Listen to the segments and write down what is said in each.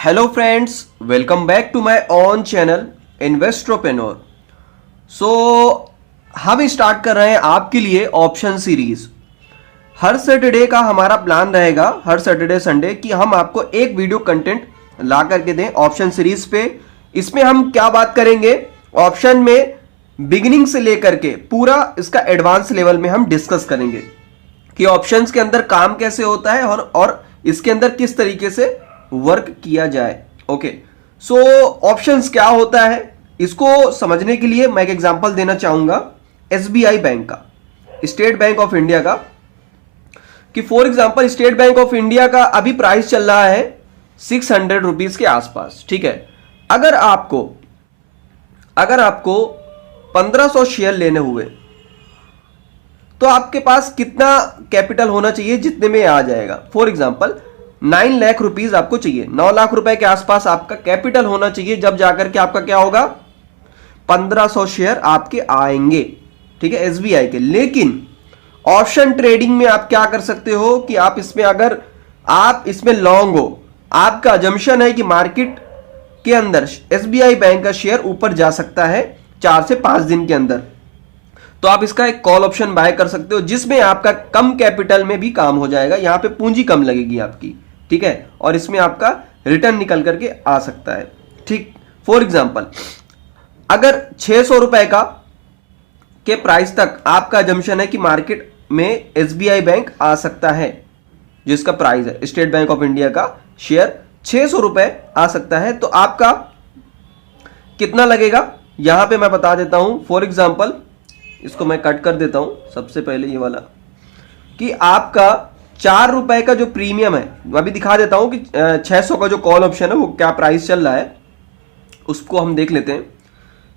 Hello friends, welcome back to my own channel इन्वेस्ट्रोपेनोर। So हम start कर रहे हैं आपके लिए ऑप्शन सीरीज। हर सैटरडे का हमारा प्लान रहेगा, हर सैटरडे संडे, कि हम आपको एक वीडियो कंटेंट ला करके दें ऑप्शन सीरीज पे। इसमें हम क्या बात करेंगे, ऑप्शन में बिगिनिंग से लेकर के पूरा इसका एडवांस लेवल में हम डिस्कस करेंगे कि ऑप्शंस के अंदर काम कैसे होता है और इसके अंदर किस तरीके से वर्क किया जाए। ओके, सो ऑप्शंस क्या होता है इसको समझने के लिए मैं एक एग्जांपल देना चाहूंगा एसबीआई बैंक का, स्टेट बैंक ऑफ इंडिया का। कि for example state bank of India का अभी प्राइस चल रहा है 600 रुपीज के आसपास। ठीक है, अगर आपको 1500 शेयर लेने हुए तो आपके पास कितना कैपिटल होना चाहिए जितने में आ जाएगा। फॉर एग्जांपल 9 लाख रुपीज आपको चाहिए, 9 लाख रुपए के आसपास आपका कैपिटल होना चाहिए, जब जाकर के आपका क्या होगा, 1500 शेयर आपके आएंगे। ठीक है, एसबीआई के। लेकिन ऑप्शन ट्रेडिंग में आप क्या कर सकते हो कि आप इसमें अगर आप इसमें लॉन्ग हो, आपका अजम्पशन है कि मार्केट के अंदर एसबीआई बैंक का शेयर ऊपर जा सकता है 4 से 5 दिन के अंदर, तो आप इसका एक कॉल ऑप्शन बाय कर सकते हो, जिसमें आपका कम कैपिटल में भी काम हो जाएगा। यहां पे पूंजी कम लगेगी आपकी। ठीक है, और इसमें आपका रिटर्न निकल करके आ सकता है। ठीक, फॉर एग्जांपल अगर 600 रुपए का के प्राइस तक आपका जम्पशन है कि मार्केट में एसबीआई बैंक आ सकता है, जिसका प्राइस है स्टेट बैंक ऑफ इंडिया का शेयर 600 रुपए आ सकता है, तो आपका कितना लगेगा यहां पे मैं बता देता हूं। फॉर एग्जांपल इसको मैं कट कर देता हूं सबसे पहले, ये वाला, कि आपका 4 रुपए का जो प्रीमियम है, मैं अभी दिखा देता हूं कि 600 का जो कॉल ऑप्शन है वो क्या प्राइस चल रहा है, उसको हम देख लेते हैं।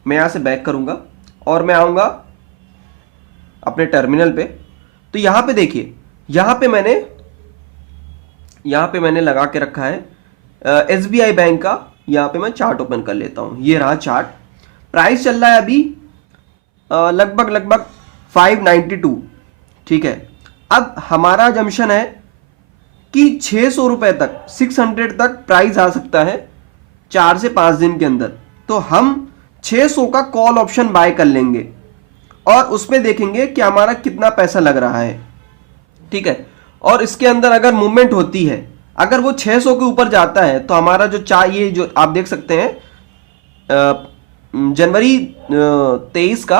मैं यहां से बैक करूंगा और मैं आऊंगा अपने टर्मिनल पे। तो यहां पे देखिए, यहां पे मैंने लगा के रखा है एसबीआई बैंक का। यहां पे मैं चार्ट ओपन कर लेता हूं, ये रहा चार्ट। प्राइस चल रहा है अभी लगभग 592। ठीक है, अब हमारा जंक्शन है कि 600 रुपए तक, 600 तक प्राइस आ सकता है 4 से 5 दिन के अंदर। तो हम 600 का कॉल ऑप्शन बाय कर लेंगे और उसमें देखेंगे कि हमारा कितना पैसा लग रहा है। ठीक है, और इसके अंदर अगर मूवमेंट होती है, अगर वो 600 के ऊपर जाता है तो हमारा जो ये जो आप देख सकते हैं जनवरी 23 का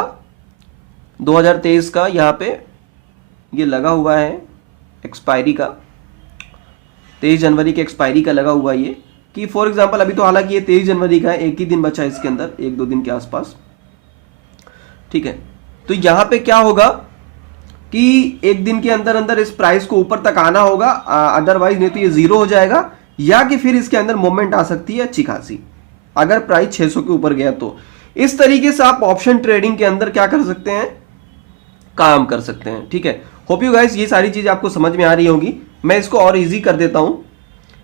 2023 का यहाँ पे ये लगा हुआ है एक्सपायरी का, 23 जनवरी के एक्सपायरी का लगा हुआ है ये, कि फॉर एग्जांपल अभी तो हालांकि ये 23 जनवरी का है, एक ही दिन बचा है इसके अंदर, 1-2 दिन के आसपास। ठीक है, तो यहाँ पे क्या होगा कि एक दिन के अंदर अंदर इस प्राइस को ऊपर तक आना होगा, अदरवाइज नहीं तो ये जीरो हो जाएगा, या कि फिर इसके अंदर मूवमेंट आ सकती है अच्छी खासी अगर प्राइस 600 के ऊपर गया तो। इस तरीके से आप ऑप्शन ट्रेडिंग के अंदर क्या कर सकते हैं, काम कर सकते हैं। ठीक है, होप यू गाइस ये सारी चीज आपको समझ में आ रही होगी। मैं इसको और इजी कर देता हूं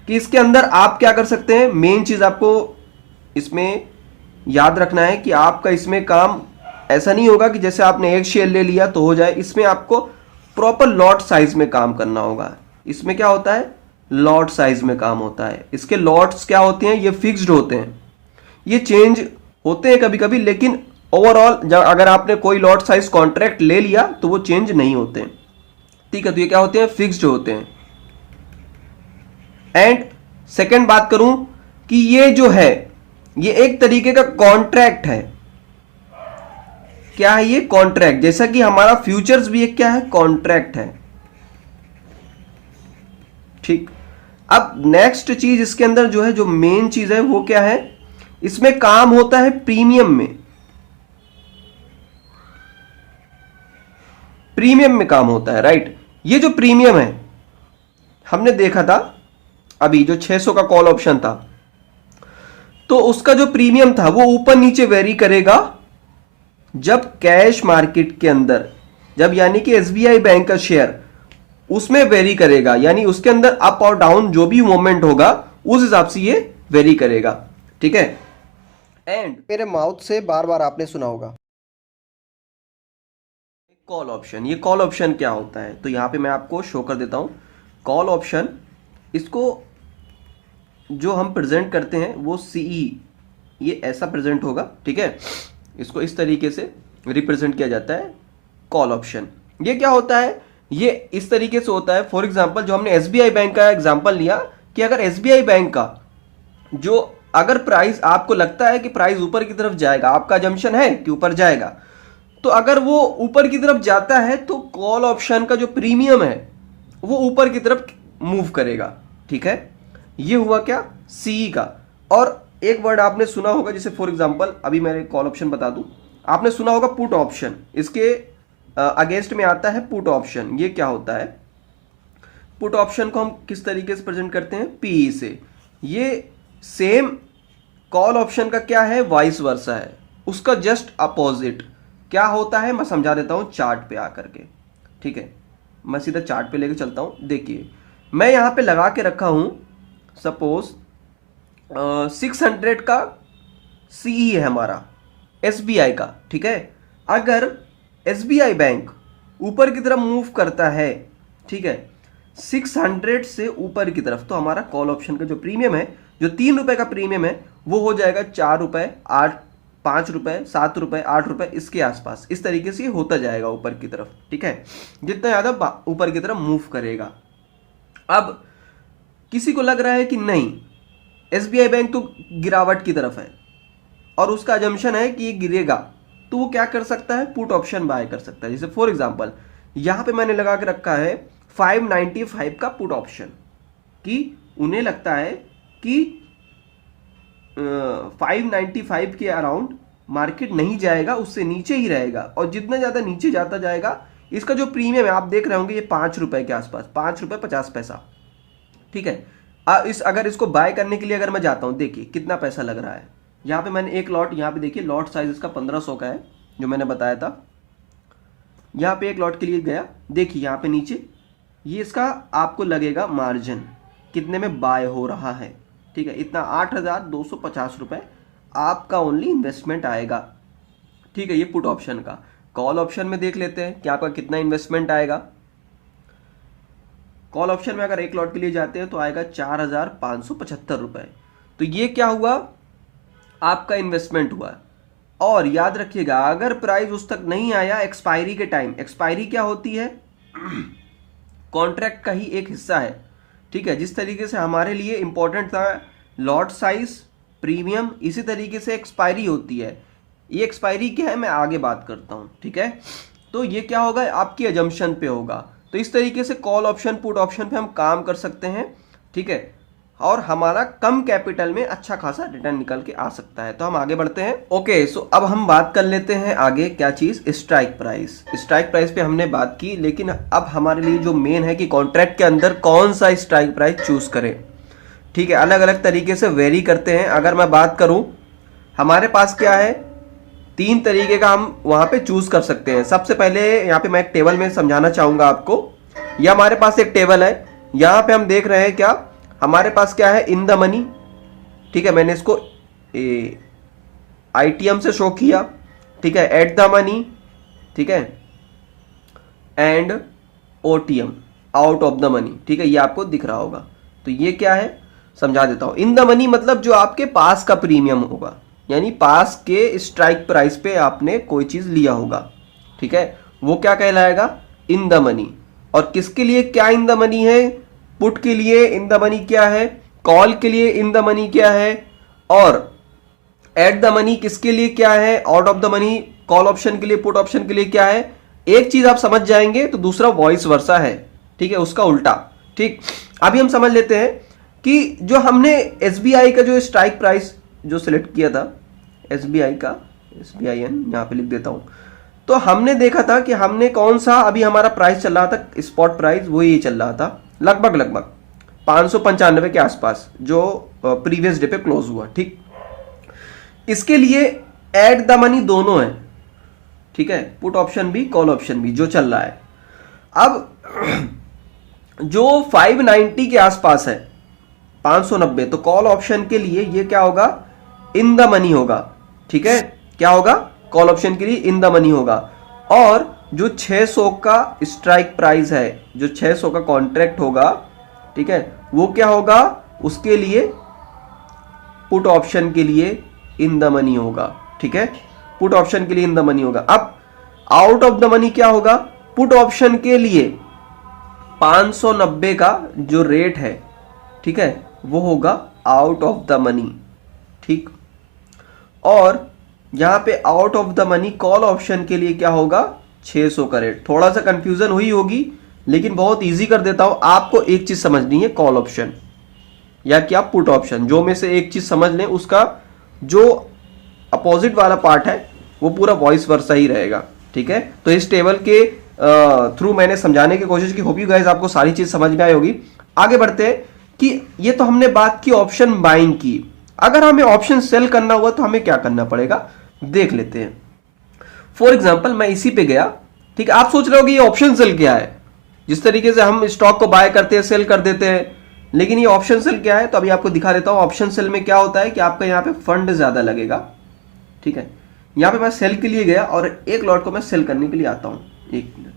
कि इसके अंदर आप क्या कर सकते हैं। मेन चीज आपको इसमें याद रखना है कि आपका इसमें काम ऐसा नहीं होगा कि जैसे आपने एक शेयर ले लिया तो हो जाए। इसमें आपको प्रॉपर लॉट साइज में काम करना होगा। इसमें क्या होता है, लॉट साइज में काम होता है। इसके लॉट्स क्या होते हैं, ये फिक्स्ड होते हैं, ये चेंज होते हैं कभी कभी, लेकिन ओवरऑल जब अगर आपने कोई लॉट साइज कॉन्ट्रैक्ट ले लिया तो वो चेंज नहीं होते। ठीक है, तो ये क्या होते हैं, फिक्स्ड होते हैं। एंड सेकंड बात करूं कि ये जो है ये एक तरीके का कॉन्ट्रैक्ट है। क्या है ये, कॉन्ट्रैक्ट। जैसा कि हमारा फ्यूचर्स भी एक क्या है, कॉन्ट्रैक्ट है। ठीक, अब नेक्स्ट चीज इसके अंदर जो है, जो मेन चीज है वो क्या है, इसमें काम होता है प्रीमियम में। प्रीमियम में काम होता है, राइट। ये जो प्रीमियम है हमने देखा था अभी, जो 600 का कॉल ऑप्शन था, तो उसका जो प्रीमियम था वो ऊपर नीचे वेरी करेगा जब कैश मार्केट के अंदर, जब यानी कि एसबीआई बैंक का शेयर उसमें वेरी करेगा, यानी उसके अंदर अप और डाउन जो भी मूवमेंट होगा उस हिसाब से ये वेरी करेगा। ठीक है, एंड मेरे माउथ से बार बार आपने सुना होगा। कॉल ऑप्शन, ये कॉल ऑप्शन क्या होता है, तो यहां पे मैं आपको शो कर देता हूं। कॉल ऑप्शन, इसको जो हम प्रेजेंट करते हैं वो सीई, ये ऐसा प्रेजेंट होगा, ठीक है। इसको इस तरीके से रिप्रेजेंट किया जाता है कॉल ऑप्शन। ये क्या होता है, ये इस तरीके से होता है। फॉर एग्जांपल जो हमने एसबीआई बैंक का एग्जांपल लिया कि अगर एसबीआई बैंक का जो अगर प्राइस आपको लगता है कि प्राइस ऊपर की तरफ जाएगा, आपका जम्पशन है कि ऊपर जाएगा, तो अगर वो ऊपर की तरफ जाता है तो कॉल ऑप्शन का जो प्रीमियम है वो ऊपर की तरफ मूव करेगा, ठीक है। ये हुआ क्या, सीई का। और एक वर्ड आपने सुना होगा, जैसे फॉर एग्जांपल अभी मैं कॉल ऑप्शन बता दूं, आपने सुना होगा पुट ऑप्शन, इसके अगेंस्ट में आता है पुट ऑप्शन। ये क्या होता है, पुट ऑप्शन को हम किस तरीके से प्रेजेंट करते हैं, पीई से। ये सेम कॉल ऑप्शन का क्या है, वाइस वर्सा है, उसका जस्ट अपोजिट क्या होता है, मैं समझा देता हूं चार्ट पे आकर के, ठीक है। मैं सीधा चार्ट पे लेके चलता हूं। देखिए मैं यहां पे लगा के रखा हूं, सपोज 600 का सीई है हमारा एसबीआई का, ठीक है। अगर एसबीआई बैंक ऊपर की तरफ मूव करता है, ठीक है, 600 से ऊपर की तरफ, तो हमारा कॉल ऑप्शन का जो प्रीमियम है, जो 3 रुपए का प्रीमियम है, वो हो जाएगा 4 रुपए, 8, 5 रुपए, 7 रुपए, 8 रुपए, इसके आसपास। इस तरीके से होता जाएगा ऊपर की तरफ, ठीक है, जितना ज़्यादा ऊपर की तरफ मूव करेगा। अब किसी को लग रहा है कि नहीं, एसबीआई बैंक तो गिरावट की तरफ है और उसका अजम्पशन है कि ये गिरेगा, तो वो क्या कर सकता है, पुट ऑप्शन बाय कर सकता है। जैसे फॉर एग्जांपल यहां पे मैंने लगा के रखा है 595 का पुट ऑप्शन, कि उन्हें लगता है कि 595 के अराउंड मार्केट नहीं जाएगा, उससे नीचे ही रहेगा, और जितना ज़्यादा नीचे जाता जाएगा इसका जो प्रीमियम है आप देख रहे होंगे, ये 5 रुपए के आसपास, 5 रुपए 50 पैसा, ठीक है। अगर इसको बाय करने के लिए अगर मैं जाता हूँ, देखिए कितना पैसा लग रहा है। यहाँ पे मैंने एक लॉट, यहाँ पे देखिए लॉट साइज इसका 1500 का है, जो मैंने बताया था। यहाँ पे एक लॉट के लिए गया, देखिए यहाँ पे नीचे ये इसका आपको लगेगा मार्जिन कितने में बाय हो रहा है, ठीक है, इतना 8,250 रुपये आपका ओनली इन्वेस्टमेंट आएगा, ठीक है। ये पुट ऑप्शन का। कॉल ऑप्शन में देख लेते हैं कि आपका कितना इन्वेस्टमेंट आएगा। कॉल ऑप्शन में अगर एक लॉट के लिए जाते हैं तो आएगा 4,575 रुपये। तो ये क्या हुआ, आपका इन्वेस्टमेंट हुआ। और याद रखिएगा अगर प्राइस उस तक नहीं आया एक्सपायरी के टाइम, एक्सपायरी क्या होती है, कॉन्ट्रैक्ट का ही एक हिस्सा है, ठीक है। जिस तरीके से हमारे लिए इंपॉर्टेंट था लॉट साइज, प्रीमियम, इसी तरीके से एक्सपायरी होती है। ये एक्सपायरी क्या है मैं आगे बात करता हूँ, ठीक है। तो ये क्या होगा, आपकी अजम्पशन पे होगा। तो इस तरीके से कॉल ऑप्शन, पुट ऑप्शन पे हम काम कर सकते हैं, ठीक है, और हमारा कम कैपिटल में अच्छा खासा रिटर्न निकल के आ सकता है। तो हम आगे बढ़ते हैं। ओके, सो अब हम बात कर लेते हैं आगे क्या चीज, स्ट्राइक प्राइस। स्ट्राइक प्राइस पे हमने बात की, लेकिन अब हमारे लिए जो मेन है कि कॉन्ट्रैक्ट के अंदर कौन सा स्ट्राइक प्राइस चूज करें, ठीक है। अलग अलग तरीके से वेरी करते हैं। अगर मैं बात करूं, हमारे पास क्या है, 3 तरीके का हम वहां पे चूज कर सकते हैं। सबसे पहले यहाँ पे मैं एक टेबल में समझाना चाहूंगा आपको। यह हमारे पास एक टेबल है, यहाँ पे हम देख रहे हैं क्या, हमारे पास क्या है, इन द मनी, ठीक है। मैंने इसको आईटीएम से शो किया, ठीक है, एट द मनी, ठीक है, and OTM, out of the money, ठीक है, ये आपको दिख रहा होगा। तो ये क्या है समझा देता हूं। इन द मनी मतलब जो आपके पास का प्रीमियम होगा, यानी पास के स्ट्राइक प्राइस पे आपने कोई चीज लिया होगा, ठीक है, वो क्या कहलाएगा, इन द मनी। और किसके लिए क्या इन द मनी है, पुट के लिए इन द मनी क्या है, कॉल के लिए इन द मनी क्या है, और एट द मनी किसके लिए क्या है, out of the money call option के लिए, पुट ऑप्शन के लिए क्या है। एक चीज आप समझ जाएंगे तो दूसरा वॉइस वर्सा है, ठीक है, उसका उल्टा, ठीक। अभी हम समझ लेते हैं कि जो हमने एसबीआई का जो स्ट्राइक प्राइस जो सिलेक्ट किया था, एसबीआई का, SBIN यहाँ पे लिख देता हूं, तो हमने देखा था कि हमने कौन सा, अभी हमारा प्राइस चल रहा था, स्पॉट प्राइस वो ये चल रहा था लगभग 595 के आसपास, जो प्रीवियस डे पे क्लोज हुआ, ठीक। इसके लिए एट द मनी दोनों है, ठीक है, पुट ऑप्शन भी कॉल ऑप्शन भी जो चल रहा है। अब जो 590 के आसपास है, 590, तो कॉल ऑप्शन के लिए ये क्या होगा, इन द मनी होगा, ठीक है। क्या होगा, कॉल ऑप्शन के लिए इन द मनी होगा। और जो 600 का स्ट्राइक प्राइस है, जो 600 का कॉन्ट्रैक्ट होगा, ठीक है, वो क्या होगा, उसके लिए पुट ऑप्शन के लिए इन द मनी होगा, ठीक है, पुट ऑप्शन के लिए इन द मनी होगा। अब आउट ऑफ द मनी क्या होगा, पुट ऑप्शन के लिए 590 का जो रेट है, ठीक है, वो होगा आउट ऑफ द मनी, ठीक। और यहां पे out of the money call option के लिए क्या होगा, 600 का रेट। थोड़ा सा कंफ्यूजन हुई होगी, लेकिन बहुत इजी कर देता हूं। आपको एक चीज समझनी है, कॉल ऑप्शन या क्या पुट ऑप्शन, जो में से एक चीज समझ लें, उसका जो अपोजिट वाला पार्ट है वो पूरा वॉइस वर्सा ही रहेगा, ठीक है। तो इस टेबल के थ्रू मैंने समझाने की कोशिश की। होप यू गाइस आपको सारी चीज समझ में आई होगी। आगे बढ़ते हैं कि ये तो हमने बात की ऑप्शन बाइंग की। अगर हमें ऑप्शन सेल करना हुआ तो हमें क्या करना पड़ेगा, देख लेते हैं। फॉर एग्जाम्पल मैं इसी पे गया, ठीक है। आप सोच रहे हो कि ये ऑप्शन सेल क्या है, जिस तरीके से हम स्टॉक को बाय करते हैं, सेल कर देते हैं, लेकिन ये ऑप्शन सेल क्या है, तो अभी आपको दिखा देता हूं। ऑप्शन सेल में क्या होता है कि आपका यहाँ पे फंड ज्यादा लगेगा, ठीक है। यहाँ पे मैं सेल के लिए गया और एक लॉट को मैं सेल करने के लिए आता हूं। एक मिनट,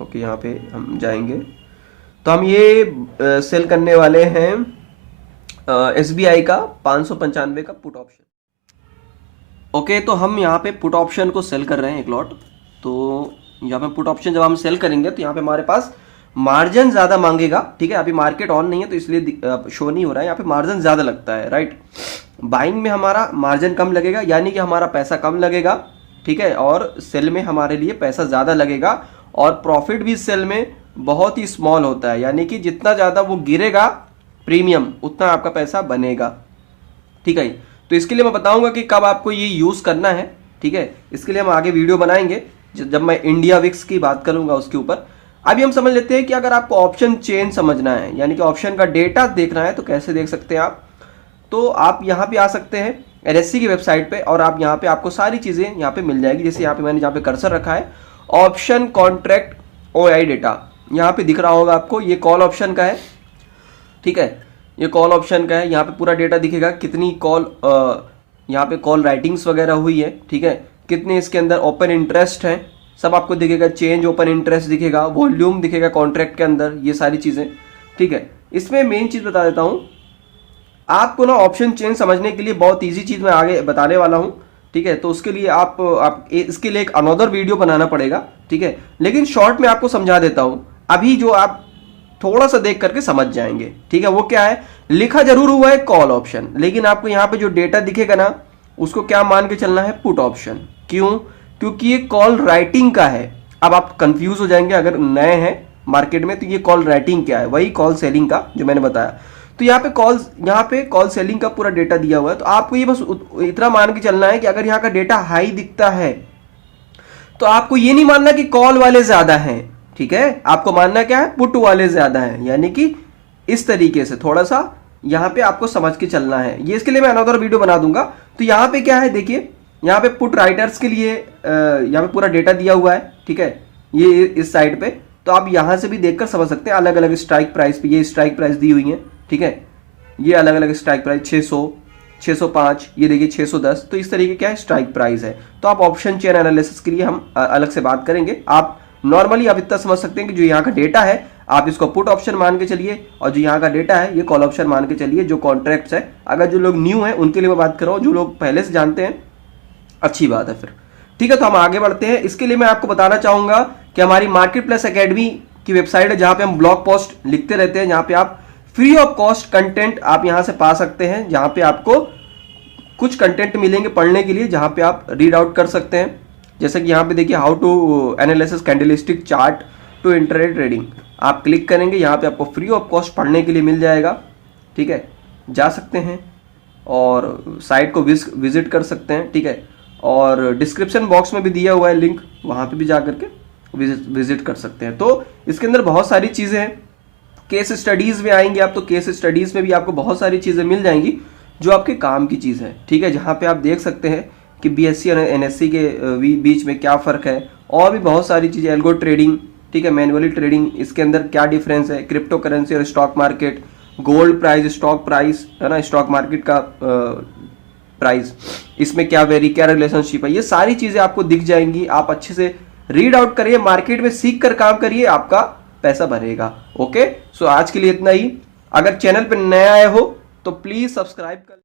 ओके, यहाँ पे हम जाएंगे तो हम ये सेल करने वाले हैं SBI का 595 का पुट ऑप्शन। ओके, तो हम यहाँ पे पुट ऑप्शन को सेल कर रहे हैं एक लॉट। तो यहाँ पे पुट ऑप्शन जब हम सेल करेंगे तो यहाँ पे हमारे पास मार्जिन ज़्यादा मांगेगा, ठीक है। अभी मार्केट ऑन नहीं है तो इसलिए शो नहीं हो रहा है, यहाँ पे मार्जिन ज़्यादा लगता है, राइट। बाइंग में हमारा मार्जिन कम लगेगा, यानी कि हमारा पैसा कम लगेगा, ठीक है, और सेल में हमारे लिए पैसा ज़्यादा लगेगा। और प्रॉफिट भी सेल में बहुत ही स्मॉल होता है, यानी कि जितना ज़्यादा वो गिरेगा प्रीमियम, उतना आपका पैसा बनेगा, ठीक है। तो इसके लिए मैं बताऊंगा कि कब आपको ये यूज़ करना है, ठीक है। इसके लिए हम आगे वीडियो बनाएंगे जब मैं इंडिया विक्स की बात करूंगा उसके ऊपर। अभी हम समझ लेते हैं कि अगर आपको ऑप्शन चेन समझना है, यानी कि ऑप्शन का डेटा देखना है, तो कैसे देख सकते हैं आप। तो आप यहाँ पे आ सकते हैं NSE की वेबसाइट पे, और आप यहाँ पे आपको सारी चीज़ें यहाँ पे मिल जाएगी। जैसे यहाँ पे मैंने जहाँ पे कर्सर रखा है, ऑप्शन कॉन्ट्रैक्ट OI डेटा यहाँ पे दिख रहा होगा आपको। ये कॉल ऑप्शन का है, ठीक है, ये कॉल ऑप्शन का है। यहाँ पे पूरा डेटा दिखेगा, कितनी कॉल यहाँ पे कॉल राइटिंग्स वगैरह हुई है, ठीक है, कितने इसके अंदर ओपन इंटरेस्ट हैं, सब आपको दिखेगा। चेंज ओपन इंटरेस्ट दिखेगा, वॉल्यूम दिखेगा कॉन्ट्रैक्ट के अंदर, ये सारी चीज़ें, ठीक है। इसमें मेन चीज़ बता देता हूँ आपको ना, ऑप्शन चेंज समझने के लिए बहुत ईजी चीज़ मैं आगे बताने वाला हूँ, ठीक है। तो उसके लिए आप इसके लिए एक अनदर वीडियो बनाना पड़ेगा, ठीक है। लेकिन शॉर्ट में आपको समझा देता हूँ अभी, जो आप थोड़ा सा देख करके समझ जाएंगे, ठीक है। वो क्या है, लिखा जरूर हुआ है कॉल ऑप्शन, लेकिन आपको यहाँ पे जो डेटा दिखेगा ना, उसको क्या मान के चलना है, पुट ऑप्शन। क्यों, क्योंकि ये कॉल राइटिंग का है। अब आप कंफ्यूज हो जाएंगे अगर नए हैं मार्केट में, तो ये कॉल राइटिंग क्या है, वही कॉल सेलिंग का जो मैंने बताया। तो यहाँ पे कॉल सेलिंग का पूरा डेटा दिया हुआ है। तो आपको ये बस इतना मान के चलना है कि अगर यहाँ का डेटा हाई दिखता है तो आपको ये नहीं मानना कि कॉल वाले ज्यादा हैं, ठीक है। आपको मानना क्या है, पुट वाले ज्यादा हैं, यानी कि इस तरीके से थोड़ा सा यहाँ पे आपको समझ के चलना है। ये इसके लिए मैं अनदर वीडियो बना दूंगा। तो यहाँ पे क्या है, देखिए यहाँ पे पुट राइटर्स के लिए यहाँ पे पूरा डेटा दिया हुआ है, ठीक है, ये इस साइड पे। तो आप यहाँ से भी देखकर समझ सकते हैं, अलग अलग स्ट्राइक प्राइस पे ये स्ट्राइक प्राइस दी हुई है, ठीक है। ये अलग अलग स्ट्राइक प्राइस 600, 605, ये देखिए 610। तो इस तरीके क्या है, स्ट्राइक प्राइस है। तो आप ऑप्शन चेन एनालिसिस के लिए हम अलग से बात करेंगे। आप नॉर्मली आप इतना समझ सकते हैं कि जो यहाँ का डेटा है आप इसको पुट ऑप्शन मान के चलिए, और जो यहाँ का डेटा है ये कॉल ऑप्शन मान के चलिए, जो कॉन्ट्रैक्ट्स है। अगर जो लोग न्यू हैं उनके लिए मैं बात कर रहा हूँ, जो लोग पहले से जानते हैं अच्छी बात है फिर, ठीक है। तो हम आगे बढ़ते हैं। इसके लिए मैं आपको बताना चाहूंगा कि हमारी मार्केट प्लेस अकेडमी की वेबसाइट है, जहाँ पे हम ब्लॉग पोस्ट लिखते रहते हैं, जहाँ पे आप फ्री ऑफ कॉस्ट कंटेंट आप यहाँ से पा सकते हैं, जहाँ पे आपको कुछ कंटेंट मिलेंगे पढ़ने के लिए, जहाँ पे आप रीड आउट कर सकते हैं। जैसे कि यहाँ पे देखिए, how to analysis candlestick chart to intraday trading, आप क्लिक करेंगे, यहाँ पे आपको फ्री ऑफ कॉस्ट पढ़ने के लिए मिल जाएगा, ठीक है। जा सकते हैं और साइट को विजिट कर सकते हैं, ठीक है। और डिस्क्रिप्शन बॉक्स में भी दिया हुआ है लिंक, वहाँ पे भी जा करके विजिट कर सकते हैं। तो इसके अंदर बहुत सारी चीज़ें हैं। केस स्टडीज़ में आएंगे आप तो केस स्टडीज़ में भी आपको बहुत सारी चीज़ें मिल जाएंगी जो आपके काम की चीज़ है, ठीक है। जहाँ पे आप देख सकते हैं कि BSE और NSE के बीच में क्या फ़र्क है, और भी बहुत सारी चीज़ें, एल्गो ट्रेडिंग, ठीक है, मैनुअली ट्रेडिंग, इसके अंदर क्या डिफरेंस है, क्रिप्टो करेंसी और stock market, gold price, stock price है ना, स्टॉक मार्केट का प्राइस, इसमें क्या वेरी, क्या रिलेशनशिप है, ये सारी चीज़ें आपको दिख जाएंगी। आप अच्छे से रीड आउट करिए, मार्केट में सीख कर काम करिए, आपका पैसा बनेगा। ओके, सो आज के लिए इतना ही। अगर चैनल पर नया आए हो तो प्लीज सब्सक्राइब कर